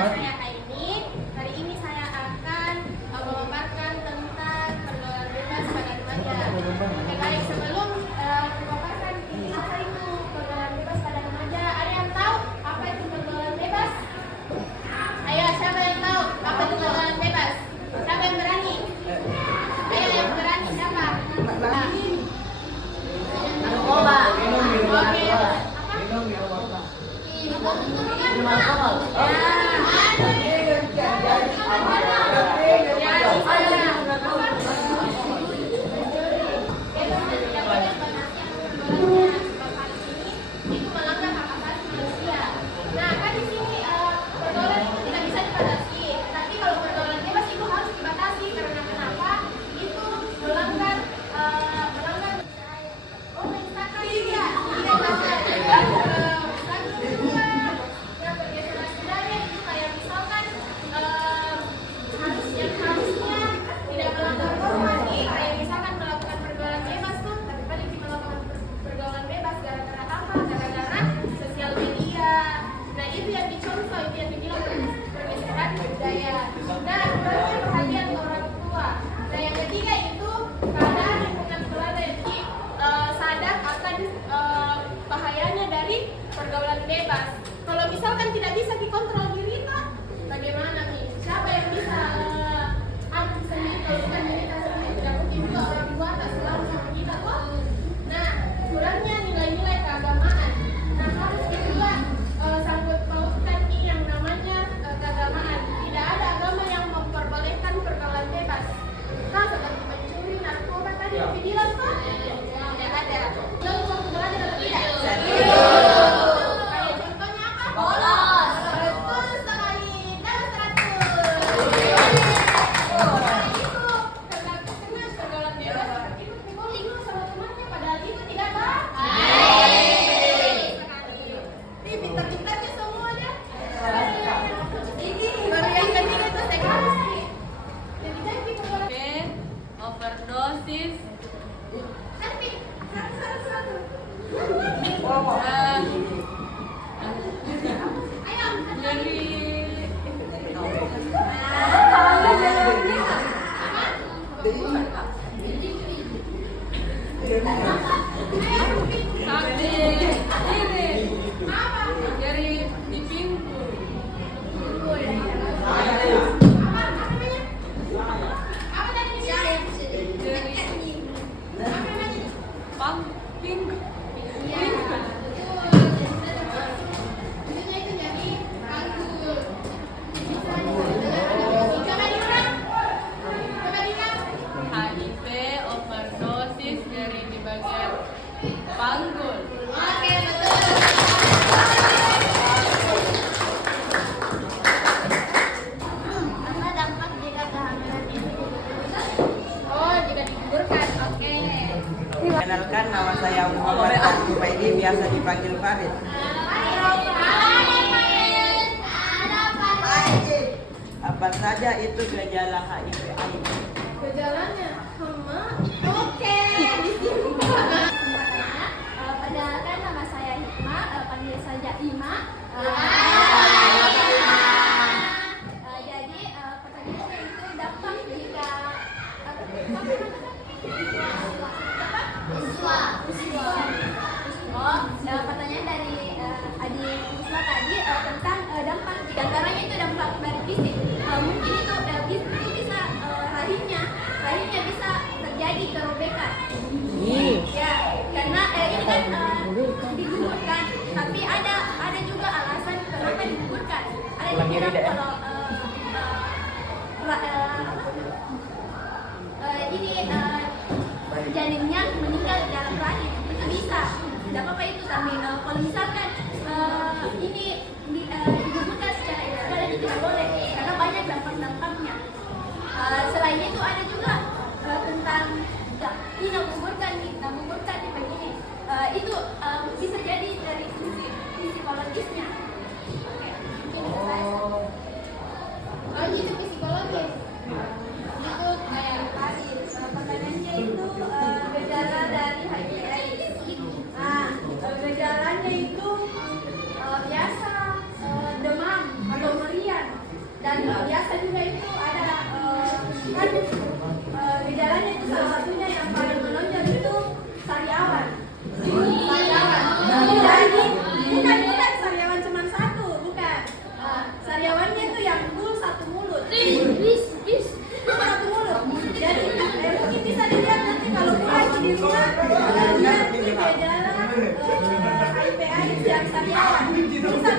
Nama saya Aini. Hari ini saya akan memaparkan tentang pergaulan bebas pada remaja. Oke, baik, sebelum memaparkan ini apa itu pergaulan bebas pada remaja, ada yang tahu apa itu pergaulan bebas? Ayo, siapa yang tahu apa itu pergaulan bebas? Siapa yang berani? Ayo, yang berani siapa? Narkoba. Oke. Bahayanya dari pergaulan bebas. Kalau misalkan tidak bisa dikontrol diri, bagaimana nih? Siapa yang bisa ambil sendiri kalau bukan diri kita sendiri? Tidak mungkin juga orang tua tak selalu sama kita kok. Nah, kurangnya nilai-nilai keagamaan. Nah, harus juga sangkut pautkan ini yang namanya keagamaan. Tidak ada agama yang memperbolehkan pergaulan bebas. Nah, seperti mencuri, narkoba tadi yang dibilang kok? Tidak ada. Lalu kamu belajar atau tidak? Kayak contohnya apa? Bolos. Betul sekali. Dan 100. Nah, itu karena pergaulan bebas seperti itu dibully sama temannya padahal itu tidak baik. Ini pintar-pintarnya semuanya. Ini baru yang ketiga itu sekarang. Jadi pergaulan Overdosis. cantik. Satu. Ayo. Jadi jadi di pintu. Pumping. HIV overdosis dari di bagian panggul. Oke, betul. Apa dampak jika kehamilan ini digugurkan? Oh, jika digugurkan. Oke. Kenalkan, nama saya Muhammad Al-Zubaidi, biasa dipanggil Farid. Apa saja itu gejala HIV/AIDS? Gejalanya oke. Perkenalkan, nama saya Hikma, panggil saja Ima. Jadi pertanyaannya itu dampak jika pertanyaan dari adik Isma tadi tentang dampak, diantaranya itu dampak dari fisik. Mungkin itu bisa rahimnya bisa terjadi kerobekan. Ya, karena ini kan digugurkan, tapi ada juga alasan kenapa digugurkan. Ada yang bilang kalau ini janinnya meninggal di dalam rahim, itu bisa. Tidak apa-apa itu, tapi kalau misalkan ini digugurkan secara ilegal itu tidak boleh, karena banyak dampak-dampaknya. Selain itu ada juga tentang ini menggugurkan begini, itu bisa jadi dari sisi psikologisnya. Oke, mungkin itu saya. Oh, itu psikologis. Itu kayak tadi pertanyaannya itu gejala dari HIV/AIDS. Nah, gejalanya itu biasa demam atau meriang. bukan sariawan cuma satu, bukan. Sariawannya itu yang full satu mulut. Bis satu mulut. Jadi mungkin bisa dilihat nanti kalau pulang di rumah lihat di gejala HIPAIDS yang sariawan. Bisa